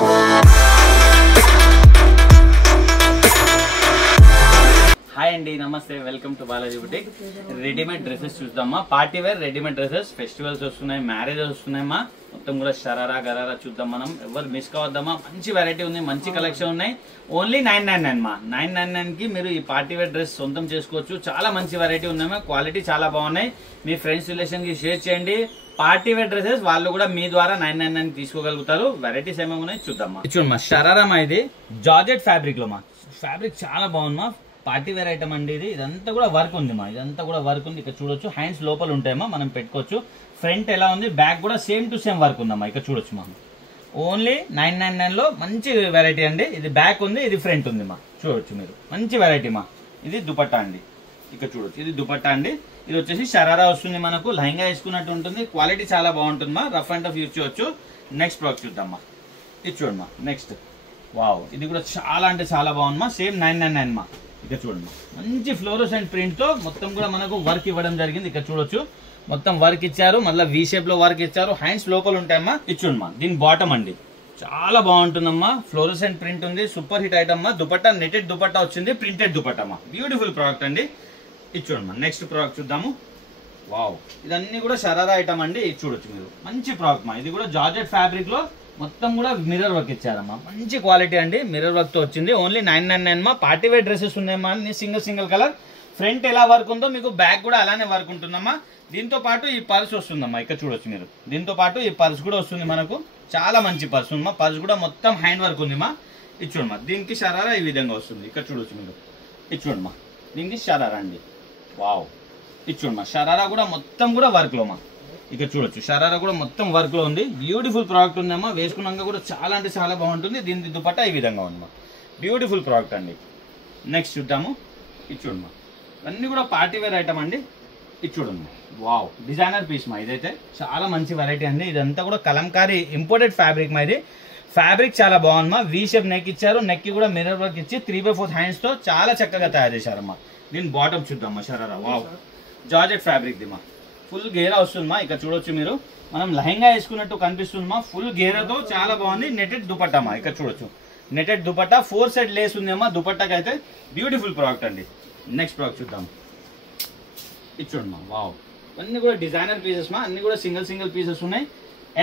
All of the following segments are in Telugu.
హాయ్ అండి, నమస్తే, welcome to Balaji boutique. Readymade dresses చూద్దామా. Party wear readymade dresses, festivals వస్తున్నాయి, మ్యారేజెస్ వస్తున్నాయమ్మా. మొత్తం కూడా షరారా గరారా చూద్దాం మనం. ఎవరు మిస్ కావద్దామా. మంచి వెరైటీ ఉంది, మంచి కలెక్షన్ ఉన్నాయి. ఓన్లీ 999 మా. 999 కి మీరు ఈ పార్టీ వేర్ డ్రెస్ సొంతం చేసుకోవచ్చు. చాలా మంచి వెరైటీ ఉందమ్మా, క్వాలిటీ చాలా బాగున్నాయి. మీ ఫ్రెండ్స్ రిలేషన్ కి షేర్ చేయండి. పార్టీ వేర్ డ్రెస్సెస్ వాళ్ళు కూడా మీ ద్వారా 999 తీసుకోగలుగుతారు. వెరైటీస్ ఏమేమి ఉన్నాయి చూద్దామా. చూడమ్మా, షరారా మా. ఇది జార్జెట్ ఫ్యాబ్రిక్ లో మా. ఫ్యాబ్రిక్ చాలా బాగుంది మా. పార్టీ వేర్ ఐటమ్ అండి ఇది. ఇదంతా కూడా వర్క్ ఉంది మా. ఇదంతా కూడా వర్క్ ఉంది. ఇక్కడ చూడొచ్చు, హ్యాండ్స్ లోపల ఉంటాయమ్మా, మనం పెట్టుకోవచ్చు. ఫ్రంట్ ఎలా ఉంది, బ్యాక్ కూడా సేమ్ టు సేమ్ వర్క్ ఉందమ్మా. ఇక్కడ చూడొచ్చు మా. ఓన్లీ 999 లో మంచి వెరైటీ అండి. ఇది బ్యాక్ ఉంది, ఇది ఫ్రంట్ ఉంది మా. చూడొచ్చు మీరు, మంచి వెరైటీ మా. ఇది దుపట్టా అండి. ఇక్కడ చూడొచ్చు, ఇది దుపట్టా అండి. ఇది వచ్చేసి షరారా వస్తుంది మనకు. లహంగా వేసుకున్నట్టు ఉంటుంది. క్వాలిటీ చాలా బాగుంటుంది మా. రఫ్ అండ్ టఫ్ యూజ్ చేయొచ్చు. నెక్స్ట్ ప్రోడక్ట్ చూద్దామా. ఇది చూడమ్మా. నెక్స్ట్ వావ్, ఇది కూడా చాలా అంటే చాలా బాగుంది మా. సేమ్ 999 మా. ఇక్కడ చూడండి, మంచి ఫ్లోరోసెంట్ ప్రింట్ తో మొత్తం కూడా మనకు వర్క్ ఇవ్వడం జరిగింది. ఇక్కడ చూడొచ్చు, మొత్తం వర్క్ ఇచ్చారు. మళ్ళీ వి షేప్ లో వర్క్ ఇచ్చారు. హ్యాండ్స్ లోపల ఉంటాయమ్మా. ఇచ్చుండమ్మా. దీని బాటమ్ అండి చాలా బాగుంటుందమ్మా. ఫ్లోరోసెంట్ ప్రింట్ ఉంది. సూపర్ హిట్ ఐటమ్ అమ్మా. దుపట్టా నెటెడ్ దుపట్టా వచ్చింది, ప్రింటెడ్ దుపట్టా అమ్మా. బ్యూటిఫుల్ ప్రోడక్ట్ అండి. ఇచ్చుండమ్మా. నెక్స్ట్ ప్రోడక్ట్ చూద్దాము. వావ్, ఇదన్నీ కూడా షరారా ఐటమ్ అండి. ఇది చూడొచ్చు మీరు, మంచి ప్రోడక్ట్ మా. ఇది కూడా జార్జెట్ ఫ్యాబ్రిక్ లో మొత్తం కూడా మిర్రర్ వర్క్ ఇచ్చారమ్మా. మంచి క్వాలిటీ అండి. మిర్రర్ వర్క్ తో వచ్చింది. ఓన్లీ 999 మా. పార్టీ వేర్ డ్రెస్సెస్ ఉన్నాయమ్మా. Single colour. ఫ్రంట్ ఎలా వర్క్ ఉందో మీకు బ్యాక్ కూడా అలానే వర్క్ ఉంటుందమ్మా. దీంతో పాటు ఈ పర్స్ వస్తుందమ్మా. ఇక్కడ చూడొచ్చు మీరు, దీంతో పాటు ఈ పర్స్ కూడా వస్తుంది మనకు. చాలా మంచి పర్స్ ఉందమ్మా. పర్స్ కూడా మొత్తం హ్యాండ్ వర్క్ ఉంది మా. ఇది చూడమ్మా. దీనికి షరారా ఈ విధంగా వస్తుంది. ఇక్కడ చూడొచ్చు మీరు. ఇది చూడమ్మా, దీనికి షరారా అండి. వావ్, ఇది చూడమ్మా. షరారా కూడా మొత్తం కూడా వర్క్ లో మా. ఇక్కడ చూడొచ్చు, షరారా కూడా మొత్తం వర్క్ లో ఉంది. బ్యూటిఫుల్ ప్రోడక్ట్ ఉందమ్మా. వేసుకున్నాక కూడా చాలా అంటే చాలా బాగుంటుంది. దీని దుపట్టా ఈ విధంగా ఉందమ్మా. బ్యూటిఫుల్ ప్రోడక్ట్ అండి. నెక్స్ట్ చూద్దాము. ఇది చూడమ్మా. అన్ని కూడా పార్టీ వేర్ ఐటమ్ అండి. ఇది చూడమ్మా. వావ్, డిజైనర్ పీస్ మా. ఇదైతే చాలా మంచి వెరైటీ అండి. ఇదంతా కూడా కలంకారీ ఇంపోర్టెడ్ ఫ్యాబ్రిక్ మా. ఇది ఫ్యాబ్రిక్ చాలా బాగుందమ్మా. వి షేప్ నెక్ ఇచ్చారు. నెక్ కి కూడా మిర్రర్ వర్క్ ఇచ్చి 3/4 హ్యాండ్స్ తో చాలా చక్కగా తయారు చేశారమ్మా. దీని బాటమ్ చూద్దామా. Sharara wow, georgette fabric the మా. ఫుల్ గేరా వస్తుందమ్మా. ఇక్కడ చూడొచ్చు మీరు, మనం లహంగా వేసుకున్నట్టు కనిపిస్తుందమ్మా. ఫుల్ గేరాతో చాలా బాగుంది. నెటెడ్ దుపట్టా మా. ఇక్కడ చూడొచ్చు, నెటెడ్ దుపట్టా. 4 సైడ్ లేస్ ఉంది అమ్మా దుపట్టాకి అయితే. బ్యూటిఫుల్ ప్రోడక్ట్ అండి. నెక్స్ట్ ప్రోడక్ట్ చూద్దాం. ఇది చూడమ్మా. వావ్, అన్ని కూడా డిజైనర్ పీసెస్ మా. అన్ని కూడా సింగిల్ పీసెస్ ఉన్నాయి.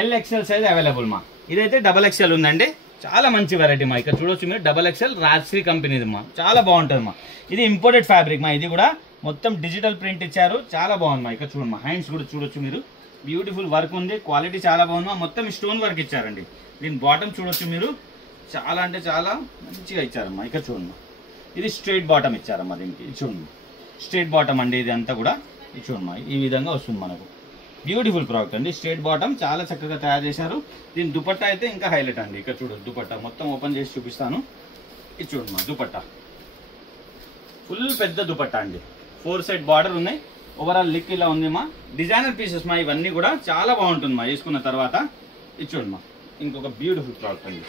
LXL సైజ్ అవైలబుల్ మా. ఇదైతే XXL ఉందండి. చాలా మంచి వెరైటీ మా. ఇక్కడ చూడొచ్చు మీరు, XXL రాజ్శ్రీ కంపెనీది మా. చాలా బాగుంటుంది మా. ఇది ఇంపోర్టెడ్ ఫ్యాబ్రిక్ మా. ఇది కూడా మొత్తం డిజిటల్ ప్రింట్ ఇచ్చారు. చాలా బాగుంది మా. ఇక్కడ చూడమ్మా. హ్యాండ్స్ కూడా చూడొచ్చు మీరు. బ్యూటిఫుల్ వర్క్ ఉంది. క్వాలిటీ చాలా బాగుంది మా. మొత్తం స్టోన్ వర్క్ ఇచ్చారండి. దీని బాటమ్ చూడొచ్చు మీరు. చాలా అంటే చాలా మంచిగా ఇచ్చారమ్మా. ఇక్కడ చూడమ్మా. ఇది స్ట్రైట్ బాటమ్ ఇచ్చారమ్మా. దీనికి ఇది చూడమ్మా. స్ట్రైట్ బాటమ్ అండి. ఇది అంతా కూడా ఇది చూడమ్మా. ఈ విధంగా వస్తుంది మనకు. బ్యూటిఫుల్ ప్రోడక్ట్ అండి. స్ట్రైట్ బాటమ్ చాలా చక్కగా తయారు చేశారు. దీని దుపట్టా అయితే ఇంకా హైలైట్ అండి. ఇక్కడ చూడొచ్చు దుపట్టా. మొత్తం ఓపెన్ చేసి చూపిస్తాను. ఇది చూడమ్మా. దుపట్టా ఫుల్ పెద్ద దుపట్టా అండి. 4 సైడ్ బార్డర్ ఉన్నాయి. ఓవరాల్ లిక్ ఇలా ఉంది మా. డిజైనర్ పీసెస్ మా. ఇవన్నీ కూడా చాలా బాగుంటుంది మా వేసుకున్న తర్వాత. ఇది చూడమ్మా. ఇంకొక బ్యూటిఫుల్ ప్రోడక్ట్ అండి.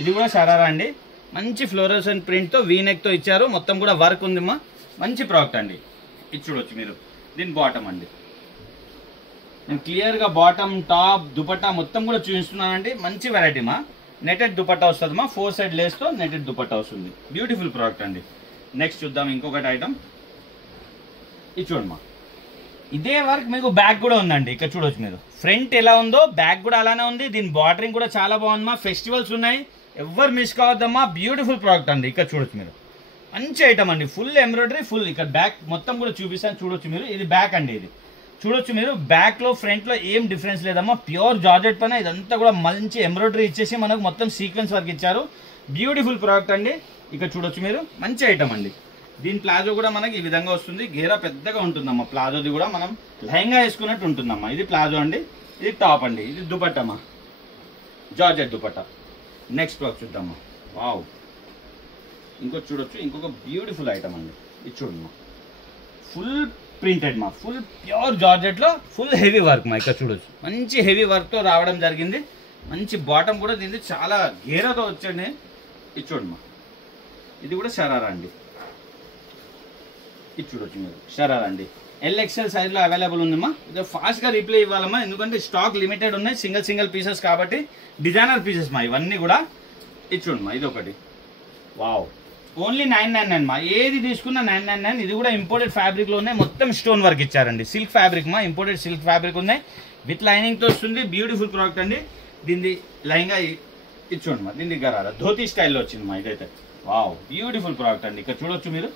ఇది కూడా షరారా అండి. మంచి ఫ్లోరోసెంట్ ప్రింట్ తో వీ నెక్ తో ఇచ్చారు. మొత్తం కూడా వర్క్ ఉంది మా. మంచి ప్రోడక్ట్ అండి. ఇది చూడొచ్చు మీరు. దీని బాటమ్ అండి. నేను క్లియర్ గా బాటమ్, టాప్, దుపట్టా మొత్తం కూడా చూపిస్తున్నానండి. మంచి వెరైటీ మా. నెటెడ్ దుపట్టా వస్తుంది మా. 4 సైడ్ లేస్ తో నెటెడ్ దుపట్టా వస్తుంది. బ్యూటిఫుల్ ప్రోడక్ట్ అండి. నెక్స్ట్ చూద్దాం ఇంకొకటి ఐటమ్. ఇది చూడమ్మా. ఇదే వర్క్ మీకు బ్యాక్ కూడా ఉందండి. ఇక్కడ చూడొచ్చు మీరు. ఫ్రంట్ ఎలా ఉందో బ్యాక్ కూడా అలానే ఉంది. దీని బార్డరింగ్ కూడా చాలా బాగుందమ్మా. ఫెస్టివల్స్ ఉన్నాయి, ఎవరు మిస్ కావద్దమ్మా. బ్యూటిఫుల్ ప్రోడక్ట్ అండి. ఇక్కడ చూడొచ్చు మీరు. మంచి ఐటమ్ అండి. Full embroidery. ఫుల్ ఇక్కడ బ్యాక్ మొత్తం కూడా చూపిస్తాను. చూడొచ్చు మీరు. ఇది బ్యాక్ అండి. ఇది చూడొచ్చు మీరు. బ్యాక్ లో ఫ్రంట్ లో ఏం డిఫరెన్స్ లేదమ్మా. ప్యూర్ జార్జెట్ పైన ఇదంతా కూడా మంచి ఎంబ్రాయిడరీ ఇచ్చేసి మనకు మొత్తం సీక్వెన్స్ వర్క్ ఇచ్చారు. బ్యూటిఫుల్ ప్రోడక్ట్ అండి. ఇక్కడ చూడొచ్చు మీరు. మంచి ఐటమ్ అండి. దీని ప్లాజో కూడా మనకి ఈ విధంగా వస్తుంది. గేరా పెద్దగా ఉంటుందమ్మా. ప్లాజోది కూడా మనం లహంగా వేసుకున్నట్టు ఉంటుందమ్మా. ఇది ప్లాజో అండి. ఇది టాప్ అండి. ఇది దుపట్టమ్మా, జార్జెట్ దుపట్టా. నెక్స్ట్ ప్రోడక్ట్ చూద్దామా. వావ్, ఇంకొకటి చూడొచ్చు. ఇంకొక బ్యూటిఫుల్ ఐటమ్ అండి. ఇది చూడమ్మా. ఫుల్ ప్రింటెడ్ మా. ఫుల్ ప్యూర్ జార్జెట్ లో ఫుల్ హెవీ వర్క్ మా. ఇక్కడ చూడొచ్చు, మంచి హెవీ వర్క్ తో రావడం జరిగింది. మంచి బాటమ్ కూడా దీనికి చాలా గేరాతో వచ్చండి. ఇది చూడమ్మా. ఇది కూడా షరారా అండి. ఇది చూడొచ్చు మీరు. షరారా అండి. LXL సైజ్ లో అవైలబుల్ ఉందమ్మా. ఇది ఫాస్ట్ గా రిప్లై ఇవ్వాలమ్మా, ఎందుకంటే స్టాక్ లిమిటెడ్ ఉన్నాయి, సింగిల్ పీసెస్ కాబట్టి డిజైనర్ పీసెస్ మా ఇవన్నీ కూడా. ఇది చూడమ్మా, ఇది ఒకటి వావ్, ఓన్లీ 999 మా. ఏది తీసుకున్నా 999. ఇది కూడా ఇంపోర్టెడ్ ఫ్యాబ్రిక్ లో ఉన్నాయి, మొత్తం స్టోన్ వర్క్ ఇచ్చారండి. సిల్క్ ఫ్యాబ్రిక్ మా, ఇంపోర్టెడ్ సిల్క్ ఫ్యాబ్రిక్ ఉన్నాయి, విత్ లైనింగ్ తో వస్తుంది. బ్యూటిఫుల్ ప్రోడక్ట్ అండి. దీన్ని లైంగా ఇది చూడండి మా, దీన్ని గరారా ధోతీ స్టైల్లో వచ్చింది మా. ఇదైతే వావ్, బ్యూటిఫుల్ ప్రోడక్ట్ అండి. ఇక్కడ చూడొచ్చు మీరు,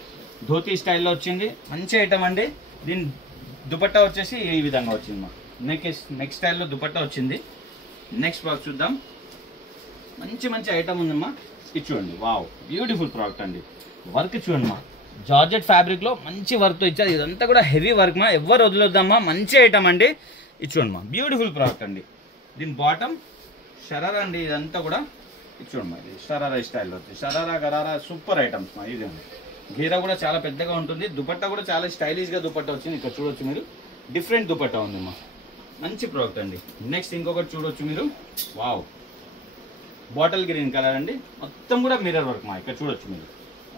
ధోతీ స్టైల్లో వచ్చింది, మంచి ఐటమ్ అండి. దీని దుపట్టా వచ్చేసి ఈ విధంగా వచ్చింది మా. నెక్ స్టైల్లో దుపట్టా వచ్చింది. నెక్స్ట్ ప్రోడక్ట్ చూద్దాం. మంచి ఐటమ్ ఉందమ్మా. ఇది చూడండి, వావ్, బ్యూటిఫుల్ ప్రోడక్ట్ అండి. వర్క్ చూడండి మా, జార్జెట్ ఫ్యాబ్రిక్ లో మంచి వర్క్ తో ఇచ్చారు. ఇదంతా కూడా హెవీ వర్క్ మా, ఎవరు వదిలేద్దామా, మంచి ఐటమ్ అండి. ఇది చూడండి మా, బ్యూటిఫుల్ ప్రోడక్ట్ అండి. దీని బాటమ్ షరారా అండి, ఇదంతా కూడా ఇది చూడండి మా, ఇది షరారా స్టైల్లో వచ్చింది. షరారా గరారా సూపర్ ఐటమ్స్ మా. ఇది గీరా కూడా చాలా పెద్దగా ఉంటుంది. దుపట్టా కూడా చాలా స్టైలిష్ గా దుపట్టా వచ్చింది. ఇక్కడ చూడొచ్చు మీరు, డిఫరెంట్ దుపట్టా ఉంది మా, మంచి ప్రోడక్ట్ అండి. నెక్స్ట్ ఇంకొకటి చూడొచ్చు మీరు, వావ్, బాటిల్ గ్రీన్ కలర్ అండి, మొత్తం కూడా మిర్రర్ వర్క్ మా. ఇక్కడ చూడొచ్చు మీరు,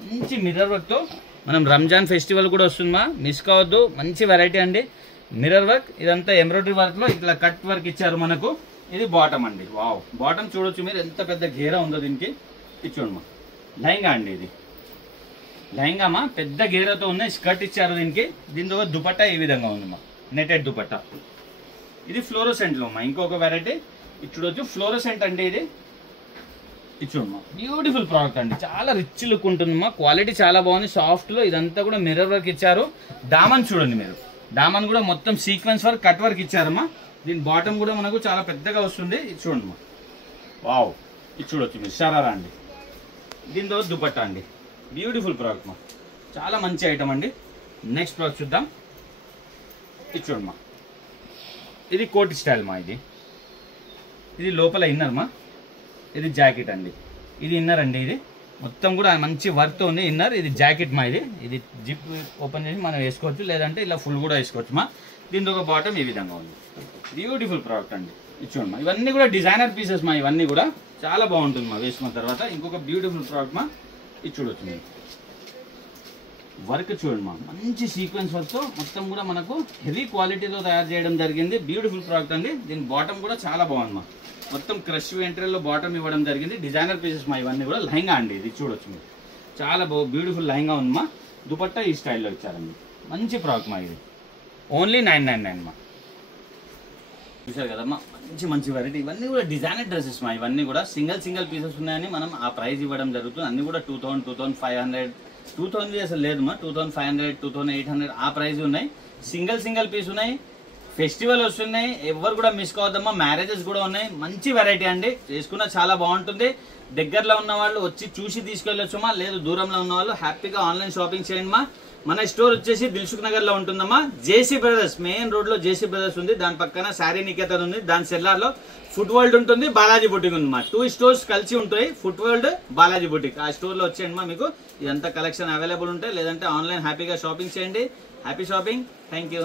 మంచి మిర్రర్ వర్క్ తో మనం రంజాన్ ఫెస్టివల్ కూడా వస్తుంది మా, మిస్ కావద్దు. మంచి వెరైటీ అండి, మిర్రర్ వర్క్. ఇదంతా ఎంబ్రాయిడరీ వర్క్ లో ఇట్లా కట్ వర్క్ ఇచ్చారు మనకు. ఇది బాటమ్ అండి, వావ్, బాటమ్ చూడొచ్చు మీరు, ఎంత పెద్ద గేరా ఉందో దీనికి. ఇది చూడమ్మా, లైంగా అండి, ఇది లైంగా మా, పెద్ద గేరాతో ఉన్నాయి, స్కర్ట్ ఇచ్చారు దీనికి. దీంతో దుపట్టా ఈ విధంగా ఉంది మా, నెటెడ్ దుపట్టా. ఇది ఫ్లోరోసెంట్ లో మా, ఇంకొక వెరైటీ. ఇది చూడొచ్చు, ఫ్లోరోసెంట్ అంటే ఇది. ఇది చూడమ్మా, బ్యూటిఫుల్ ప్రోడక్ట్ అండి, చాలా రిచ్ లుక్ ఉంటుంది మా, క్వాలిటీ చాలా బాగుంది. సాఫ్ట్ లో ఇదంతా కూడా మిర్రర్ వర్క్ ఇచ్చారు. దామన్ చూడండి మీరు, దామన్ కూడా మొత్తం సీక్వెన్స్ వర్క్, కట్ వర్క్ ఇచ్చారమ్మా. దీని బాటమ్ కూడా మనకు చాలా పెద్దగా వస్తుంది. ఇది చూడండి మా, వావ్, ఇది చూడొచ్చు మీరు, షరారా అండి. దీంతో దుపట్టా అండి, బ్యూటిఫుల్ ప్రోడక్ట్ మా, చాలా మంచి ఐటమ్ అండి. నెక్స్ట్ ప్రోడక్ట్ చూద్దాం. ఇది చూడండి మా, ఇది కోట్ స్టైల్ మా. ఇది లోపల ఇన్నర్ మా, ఇది జాకెట్ అండి. ఇది ఇన్నర్ అండి, ఇది మొత్తం కూడా మంచి వర్క్తో ఉంది ఇన్నర్. ఇది జాకెట్ మా. ఇది జిప్ ఓపెన్ చేసి మనం వేసుకోవచ్చు, లేదంటే ఇలా ఫుల్ కూడా వేసుకోవచ్చు మా. దీంతో ఒక బాటమ్ ఈ విధంగా ఉంది, బ్యూటిఫుల్ ప్రోడక్ట్ అండి. ఇది చూడండి మా, ఇవన్నీ కూడా డిజైనర్ పీసెస్ మా, ఇవన్నీ కూడా చాలా బాగుంటుంది మా వేసుకున్న తర్వాత. ఇంకొక బ్యూటిఫుల్ ప్రోడక్ట్ మా, ఇది చూడొచ్చు మీరు, వర్క్ చూడండి మా, మంచి సీక్వెన్స్ వర్క్ తో మొత్తం కూడా మనకు హెవీ క్వాలిటీలో తయారు చేయడం జరిగింది. బ్యూటిఫుల్ ప్రోడక్ట్ అండి. దీని బాటమ్ కూడా చాలా బాగుంది మా, మొత్తం క్రష్ వెంట్రల్లో బాటమ్ ఇవ్వడం జరిగింది. డిజైనర్ పీసెస్ మా, ఇవన్నీ కూడా లెహంగా అండి. ఇది చూడొచ్చు మీరు, చాలా బ్యూటిఫుల్ లెహంగా ఉంది మా. దుపట్టా ఈ స్టైల్లో ఇచ్చారండి, మంచి ప్రోడక్ట్ మా. ఇది ఓన్లీ 999 మా. చూసారు కదమ్మా, మంచి వెరైటీ. ఇవన్నీ కూడా డిజైనర్ డ్రెస్సెస్ మా, ఇవన్నీ కూడా సింగిల్ పీసెస్ ఉన్నాయని మనం ఆ ప్రైస్ ఇవ్వడం జరుగుతుంది. అన్ని కూడా 2000, 2500, 2000 అసలు లేదు మా, 2500, 2800 ఆ ప్రైస్ ఉన్నాయి. సింగిల్ పీస్ ఉన్నాయి. ఫెస్టివల్ వస్తున్నాయి, ఎవరు కూడా మిస్ కావద్దమ్మా. మ్యారేజెస్ కూడా ఉన్నాయి, మంచి వెరైటీ అండి. చేసుకున్నా చాలా బాగుంటుంది. దగ్గరలో ఉన్న వాళ్ళు వచ్చి చూసి తీసుకెళ్ళొచ్చమ్మా, లేదు దూరంలో ఉన్న వాళ్ళు హ్యాపీగా ఆన్లైన్ షాపింగ్ చేయండి మా. మన స్టోర్ వచ్చేసి దిల్సుఖ్ నగర్ లో ఉంటుందమ్మా. జేసీ బ్రదర్స్ మెయిన్ రోడ్ లో జేసీ బ్రదర్స్ ఉంది, దాని పక్కన శారీ నికేతన్ ఉంది, దాని సెల్లార్ లో ఫుట్ వరల్డ్ ఉంటుంది, బాలాజీ బుటిక్ ఉంది మా. 2 స్టోర్స్ కలిసి ఉంటాయి, ఫుట్ వరల్డ్, బాలాజీ బుటిక్. ఆ స్టోర్ లో వచ్చేయండి మా, మీకు ఇదంతా కలెక్షన్ అవైలబుల్ ఉంటాయి. లేదంటే ఆన్లైన్ హ్యాపీగా షాపింగ్ చేయండి. Happy shopping, thank you.